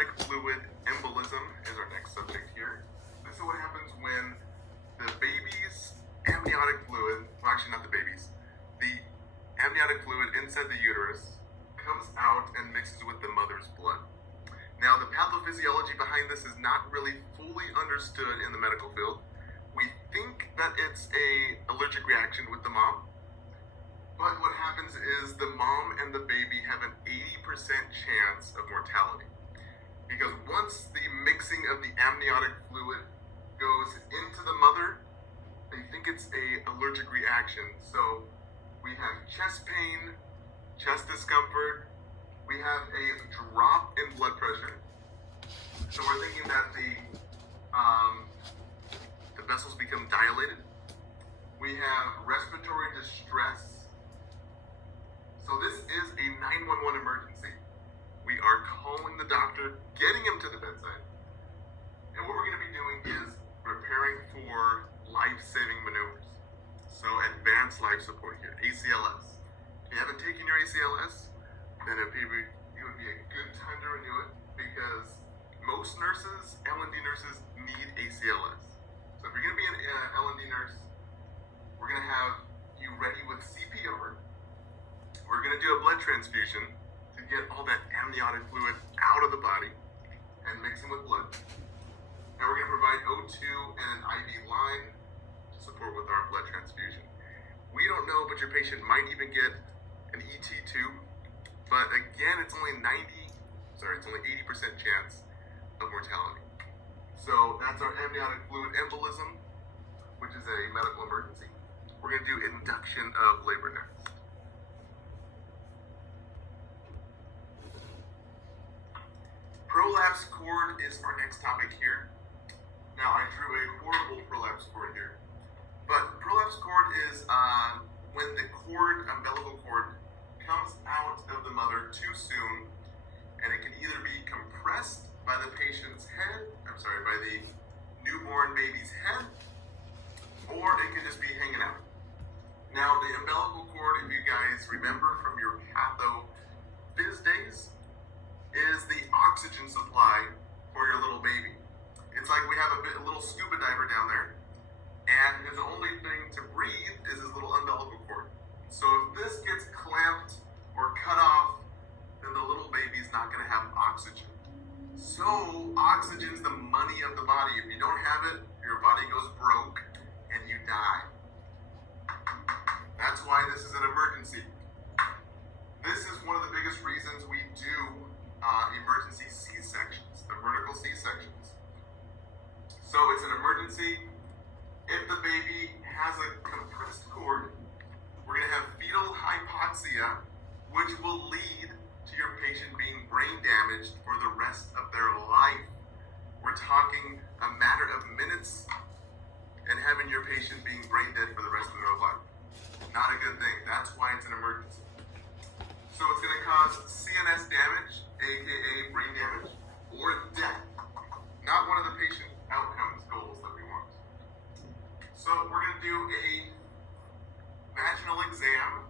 amniotic fluid embolism is our next subject here. This is what happens when the baby's amniotic fluid, well actually not the baby's, the amniotic fluid inside the uterus comes out and mixes with the mother's blood. Now the pathophysiology behind this is not really fully understood in the medical field. We think that it's a allergic reaction with the mom, but what happens is the mom and the baby have an 80% chance of mortality. Because once the mixing of the amniotic fluid goes into the mother, they think it's a allergic reaction. So we have chest pain, chest discomfort, we have a drop in blood pressure. So we're thinking that the vessels become dilated. We have respiratory distress. So this is a 911 emergency. We are calling the doctor, getting him to the bedside. And what we're going to be doing is preparing for life-saving maneuvers. So advanced life support here, ACLS. If you haven't taken your ACLS, then it would be a good time to renew it because most nurses, L&D nurses, need ACLS. So if you're going to be an L&D nurse, we're going to have you ready with CPR. We're going to do a blood transfusion to get all that amniotic fluid out of the body and mix it with blood. Now we're going to provide O2 and an IV line to support with our blood transfusion. We don't know, but your patient might even get an ET tube. But again, it's only 80% chance of mortality. So that's our amniotic fluid embolism, which is a medical emergency. We're going to do induction of labor next. Prolapsed cord is our next topic here. Now I drew a horrible prolapsed cord here. But prolapsed cord is when the umbilical cord comes out of the mother too soon, and it can either be compressed by the newborn baby's head, or it can just be hanging out. Now the umbilical cord, if you guys remember from your patho-phys days, is the oxygen supply for your little baby. It's like we have a little scuba diver down there, and his only thing to breathe is his little umbilical cord. So if this gets clamped or cut off, then the little baby's not going to have oxygen. So oxygen's the money of the body. If you don't have it, your body goes broke and you die. That's why this is an emergency. This is one of the biggest reasons we do emergency C-sections, the vertical C-sections. So it's an emergency. If the baby has a compressed cord, we're going to have fetal hypoxia, which will lead to your patient being brain damaged for the rest of their life. We're talking a matter of minutes and having your patient being brain dead for the rest of their life. Not a good thing. That's why it's an emergency. So it's going to cause CNS damage, aka brain damage, or death. Not one of the patient outcomes goals that we want. So we're going to do a vaginal exam.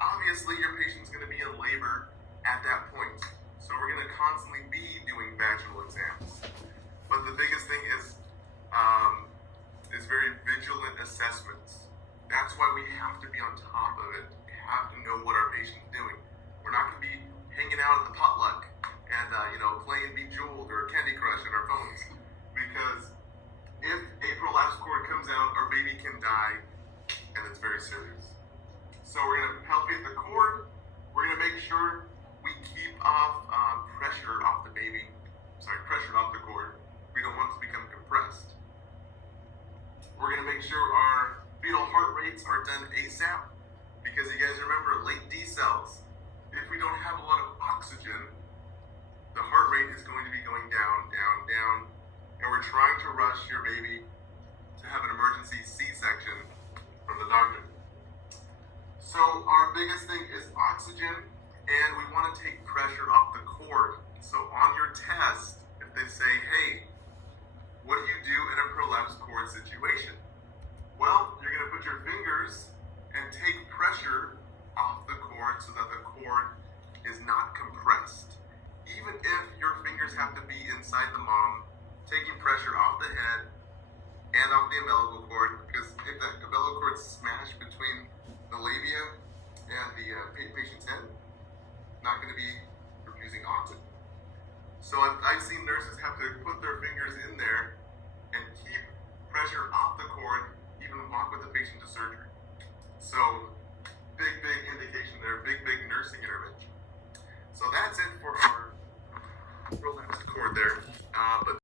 Obviously, your patient's going to be in labor at that point. So we're going to constantly be doing vaginal exams. But the biggest thing is very vigilant assessments. That's why we have to be on top of it. We have to know what our patient's doing. We're not going to be hanging out at the potluck and playing Bejeweled or Candy Crush on our phones. Because if a prolapsed cord comes out, our baby can die, and it's very serious. So we're going to palpate the cord. We're going to make sure we keep off pressure off the cord. We don't want it to become compressed. We're going to make sure our fetal heart rates are done ASAP, because you guys remember late D cells. If we don't have a lot of oxygen, the heart rate is going to be going down, down, down, and we're trying to rush your baby to have an emergency C-section from the doctor. So our biggest thing is oxygen, and we want to take pressure off the cord. So on your test, if they say, hey, what do you do in a prolapsed cord situation? Well, you're going to put your fingers and take pressure off the cord so that the cord is not compressed. Even if your fingers fingers have to be inside the mom, taking pressure off the head and off the umbilical cord, because if the umbilical cord is smashed between the labia and the patient's head, not going to be perfusing onto. So I've seen nurses have to put their fingers in there and keep pressure off the cord, even walk with the patient to surgery. So big indication there, big nursing intervention. So that's it for our prolapsed cord there. But